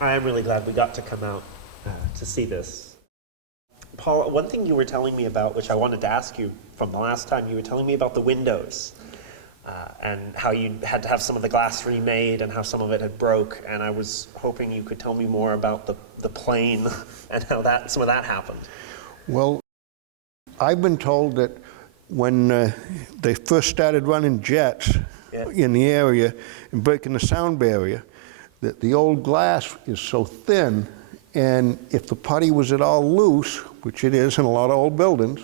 I am really glad we got to come out to see this. Paul, one thing you were telling me about, which I wanted to ask you from the last time, you were telling me about the windows and how you had to have some of the glass remade and how some of it had broke, and I was hoping you could tell me more about the plane and how some of that happened. Well, I've been told that when they first started running jets in the area and breaking the sound barrier, that the old glass is so thin, and if the putty was at all loose, which it is in a lot of old buildings,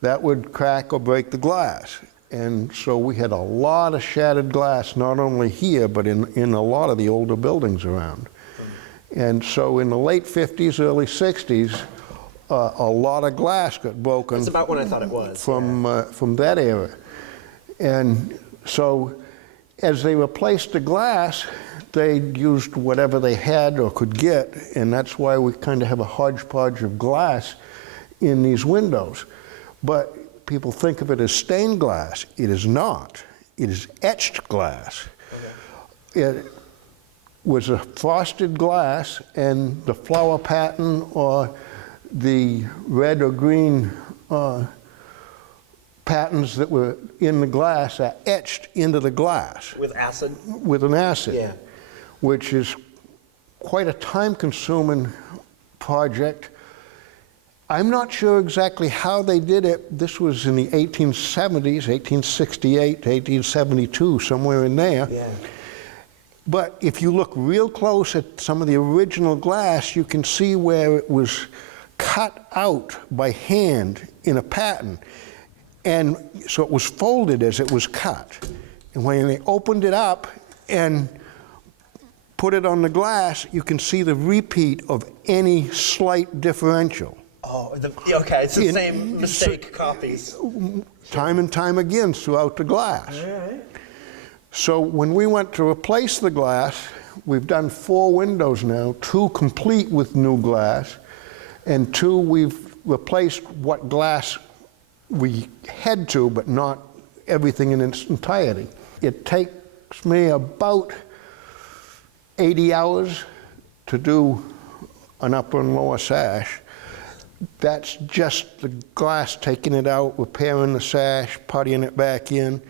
that would crack or break the glass. And so we had a lot of shattered glass, not only here, but in a lot of the older buildings around. And so in the late 50s, early 60s, a lot of glass got broken. That's about when I thought it was. From that era. And so as they replaced the glass, they used whatever they had or could get, and that's why we kind of have a hodgepodge of glass in these windows. But people think of it as stained glass. It is not. It is etched glass. Okay. It was a frosted glass, and the flower pattern or the red or green patterns that were in the glass are etched into the glass. With acid? With an acid. Yeah. Which is quite a time-consuming project. I'm not sure exactly how they did it. This was in the 1870s, 1868 to 1872, somewhere in there. Yeah. But if you look real close at some of the original glass, you can see where it was cut out by hand in a pattern. And so it was folded as it was cut. And when they opened it up and put it on the glass, you can see the repeat of any slight differential. Oh, okay, it's the same mistake copies. Time and time again throughout the glass. All right. So when we went to replace the glass, we've done 4 windows now, 2 complete with new glass, and 2 we've replaced what glass we had to, but not everything in its entirety. It takes me about 80 hours to do an upper and lower sash. That's just the glass, taking it out, repairing the sash, puttying it back in,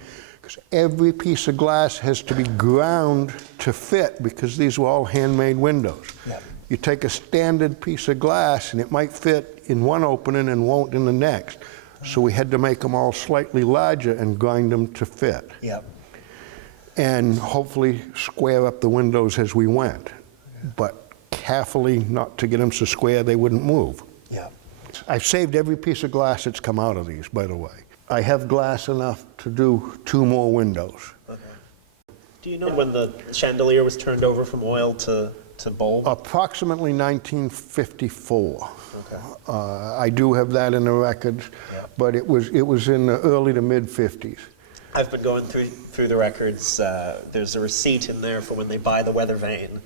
because every piece of glass has to be ground to fit, because these were all handmade windows. Yep. You take a standard piece of glass and it might fit in one opening and won't in the next. So we had to make them all slightly larger and grind them to fit. Yep. And hopefully square up the windows as we went, but carefully not to get them so square they wouldn't move. Yeah. I've saved every piece of glass that's come out of these, by the way. I have glass enough to do 2 more windows. Okay. Do you know when the chandelier was turned over from oil to bulb? Approximately 1954. Okay. I do have that in the records, but it was in the early to mid 50s. I've been going through the records. There's a receipt in there for when they buy the weather vane,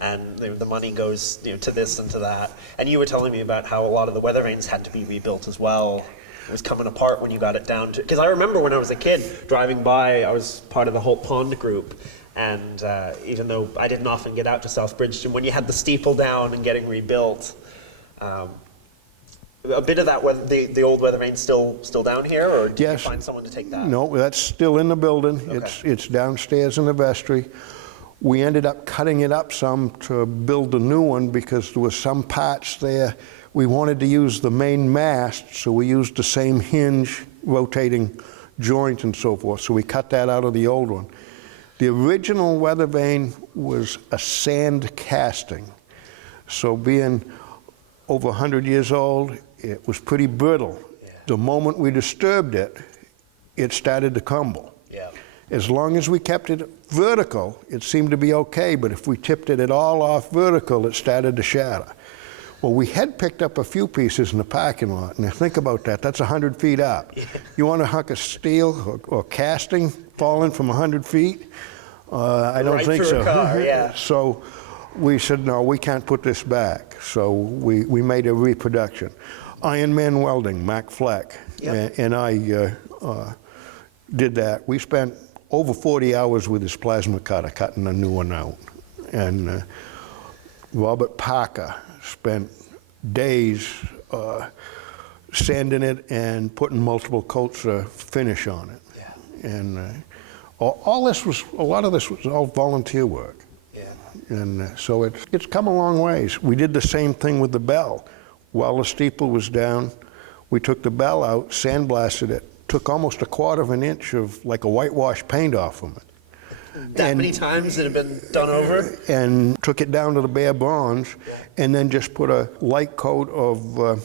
and the money goes to this and to that. And you were telling me about how a lot of the weather vanes had to be rebuilt as well. It was coming apart when you got it down to, because I remember when I was a kid driving by, I was part of the Holt Pond group, and even though I didn't often get out to South Bridgton, when you had the steeple down and getting rebuilt, a bit of that, the old weather vane's still down here, or did you find someone to take that? No, that's still in the building. Okay. It's downstairs in the vestry. We ended up cutting it up some to build a new one because there were some parts there. We wanted to use the main mast, so we used the same hinge, rotating joint and so forth, so we cut that out of the old one. The original weather vane was a sand casting, so being over 100 years old, it was pretty brittle. Yeah. The moment we disturbed it, it started to crumble. Yeah. As long as we kept it vertical, it seemed to be okay, but if we tipped it at all off vertical, it started to shatter. Well, we had picked up a few pieces in the parking lot, and think about that, that's 100 feet up. Yeah. You want a hunk of steel or casting falling from 100 feet? I don't think so. Car, yeah. So we said, no, we can't put this back. So we made a reproduction. Iron Man Welding, Mac Fleck, and I did that. We spent over 40 hours with this plasma cutter cutting a new one out. And Robert Parker spent days sanding it and putting multiple coats of finish on it. Yeah. And all this was, a lot of this was all volunteer work. Yeah. And so it's come a long ways. We did the same thing with the bell. While the steeple was down, we took the bell out, sandblasted it, took almost 1/4 of an inch of like a whitewash paint off from it. That many times it had been done over? And took it down to the bare bronze, and then just put a light coat of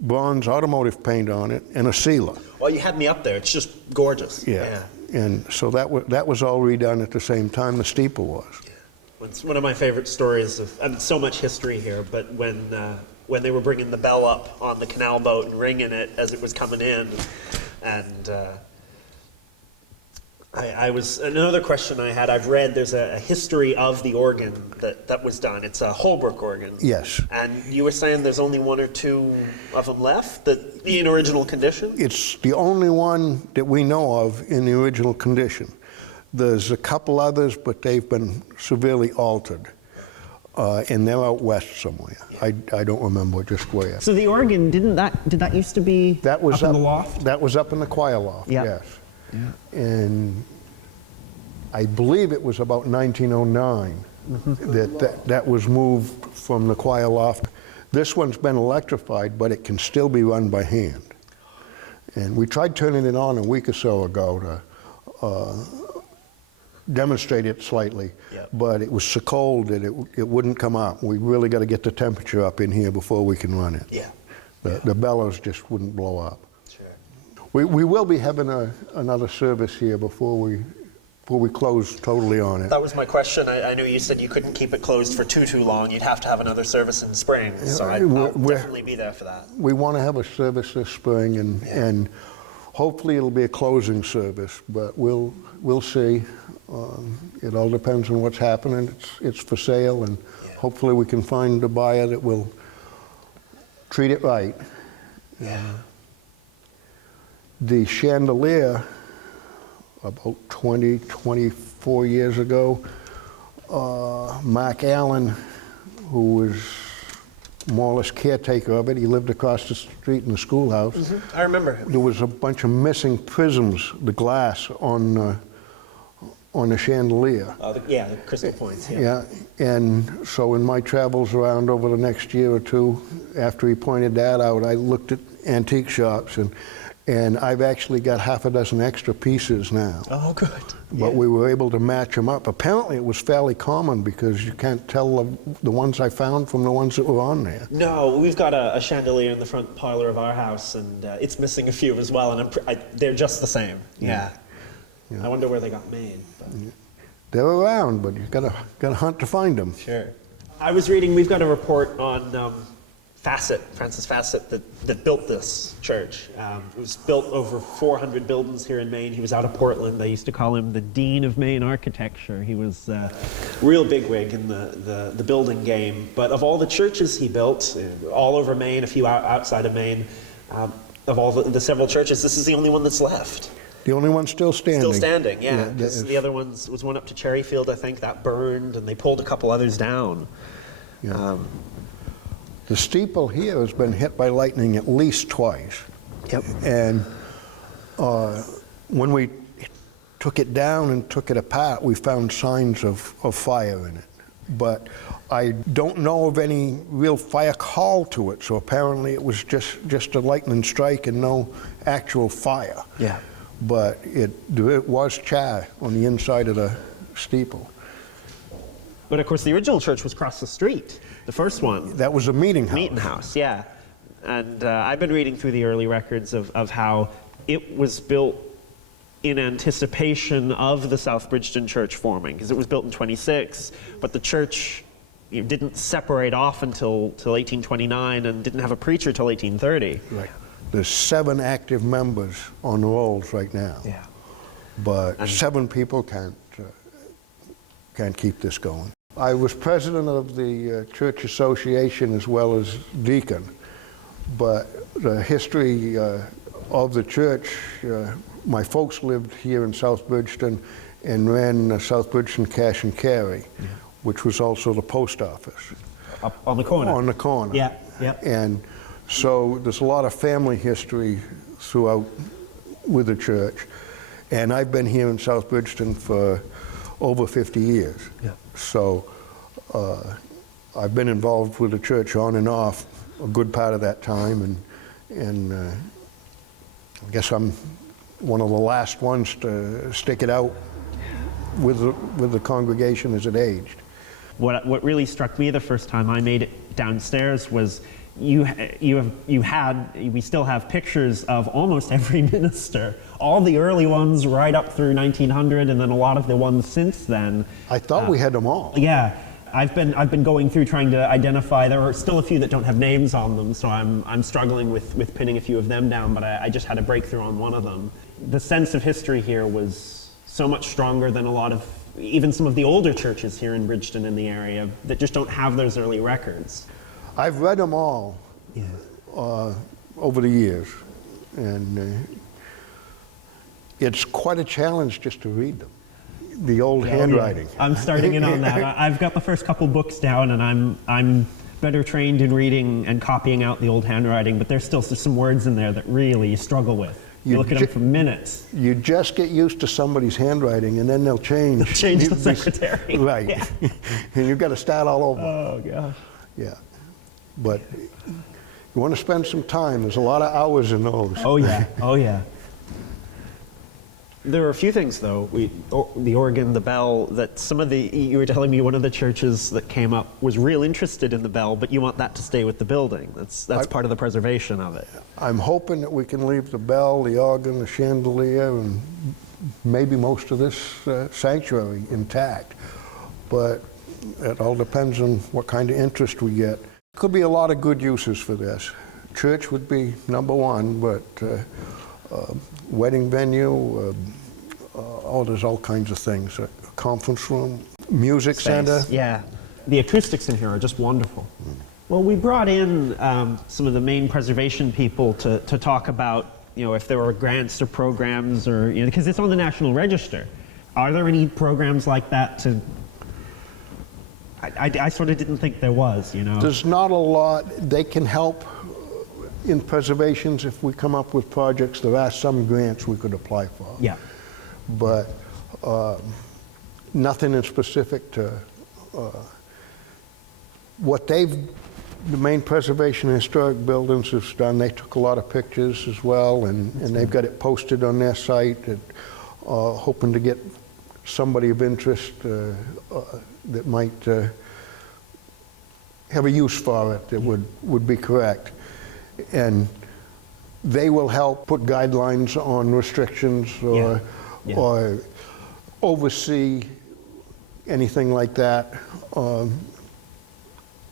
bronze automotive paint on it and a sealer. Well, you had me up there. It's just gorgeous. Yeah. And so that was all redone at the same time the steeple was. Yeah. It's one of my favorite stories of, I mean, so much history here, but when they were bringing the bell up on the canal boat and ringing it as it was coming in, and I was, another question I had, I've read there's a history of the organ that was done. It's a Holbrook organ. Yes. And you were saying there's only 1 or 2 of them left that in original condition? It's the only one that we know of in the original condition. There's a couple others, but they've been severely altered. And they're out west somewhere. I don't remember just where. So the organ, did that used to be That was up in the loft? That was up in the choir loft, Yeah. yes. Yeah. And I believe it was about 1909 that was moved from the choir loft. This one's been electrified, but it can still be run by hand. And we tried turning it on a week or so ago to demonstrate it slightly, Yep. but it was so cold that it wouldn't come up. We really got to get the temperature up in here before we can run it. Yeah. The bellows just wouldn't blow up. Sure. We will be having another service here before we close totally on it. That was my question. I know you said you couldn't keep it closed for too long. You'd have to have another service in spring, so I'll definitely be there for that. We want to have a service this spring, and hopefully it'll be a closing service, but we'll see. It all depends on what's happening. It's for sale, and hopefully we can find a buyer that will treat it right. Yeah. The chandelier, about 24 years ago, Mark Allen, who was more or less caretaker of it, he lived across the street in the schoolhouse. Mm-hmm. I remember him. There was a bunch of missing prisms, the glass on the chandelier. The crystal points. Yeah, and so in my travels around over the next year or two, after he pointed that out, I looked at antique shops, and I've actually got 6 extra pieces now. Oh, good. But we were able to match them up. Apparently it was fairly common because you can't tell the ones I found from the ones that were on there. No, we've got a chandelier in the front parlor of our house, and it's missing a few as well, and they're just the same. Yeah. I wonder where they got made. But. They're around, but you've got to hunt to find them. Sure. I was reading, we've got a report on Francis Fassett, that built this church. It was built over 400 buildings here in Maine. He was out of Portland. They used to call him the Dean of Maine Architecture. He was a real bigwig in the building game. But of all the churches he built, all over Maine, a few outside of Maine, of all the several churches, this is the only one that's left. The only one still standing. Still standing, yeah. The other ones was one up to Cherryfield, I think, that burned, and they pulled a couple others down. Yeah. The steeple here has been hit by lightning at least twice. Yep. And when we took it down and took it apart, we found signs of fire in it. But I don't know of any real fire call to it, so apparently it was just a lightning strike and no actual fire. Yeah. But it was char on the inside of the steeple. But of course, the original church was across the street, the first one. That was a meeting house. Meeting house, yeah. And I've been reading through the early records of how it was built in anticipation of the South Bridgton church forming, because it was built in 26, but the church didn't separate off until 1829 and didn't have a preacher till 1830. Right. There's 7 active members on the rolls right now. Yeah. But 7 people can't keep this going. I was president of the church association as well as deacon, but the history of the church, my folks lived here in South Bridgton and ran South Bridgton Cash and Carry, which was also the post office. up on the corner. On the corner. Yeah, yeah. And so there's a lot of family history throughout with the church. And I've been here in South Bridgton for over 50 years. Yeah. So I've been involved with the church on and off a good part of that time, and I guess I'm one of the last ones to stick it out with the congregation as it aged. What really struck me the first time I made it downstairs was we still have pictures of almost every minister, all the early ones right up through 1900, and then a lot of the ones since then. I thought we had them all. Yeah, I've been going through trying to identify. There are still a few that don't have names on them, so I'm struggling with pinning a few of them down. But I just had a breakthrough on one of them. The sense of history here was so much stronger than a lot of even some of the older churches here in Bridgton in the area that just don't have those early records. I've read them all Yeah. over the years, and it's quite a challenge just to read them. The old handwriting. I'm starting in on that. I've got the first couple books down, and I'm better trained in reading and copying out the old handwriting, but there's still some words in there that really you struggle with. You look at them for minutes. You just get used to somebody's handwriting, and then they'll change. They'll change the secretary. Right. Yeah. And you've got to start all over. Oh, gosh. Yeah. But you want to spend some time. There's a lot of hours in those. Oh, yeah. Oh, yeah. There are a few things, though, the organ, the bell, that you were telling me one of the churches that came up was real interested in the bell, but you want that to stay with the building. That's part of the preservation of it. I'm hoping that we can leave the bell, the organ, the chandelier, and maybe most of this sanctuary intact. But it all depends on what kind of interest we get. Could be a lot of good uses for this. Church would be number one, but wedding venue, there's all kinds of things. A conference room, music center. Yeah. The acoustics in here are just wonderful. Well, we brought in some of the Maine preservation people to talk about, if there were grants or programs or, because it's on the National Register. Are there any programs like that I sort of didn't think there was, There's not a lot. They can help in preservations if we come up with projects. There are some grants we could apply for. Yeah. But nothing in specific to what the Maine Preservation and Historic Buildings has done. They took a lot of pictures as well, and they've got it posted on their site, hoping to get somebody of interest that might have a use for it that would be correct. And they will help put guidelines on restrictions or oversee anything like that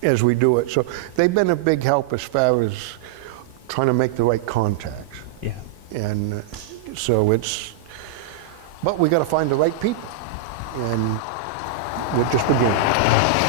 as we do it. So they've been a big help as far as trying to make the right contacts. Yeah. And so but we got to find the right people, and we're just beginning.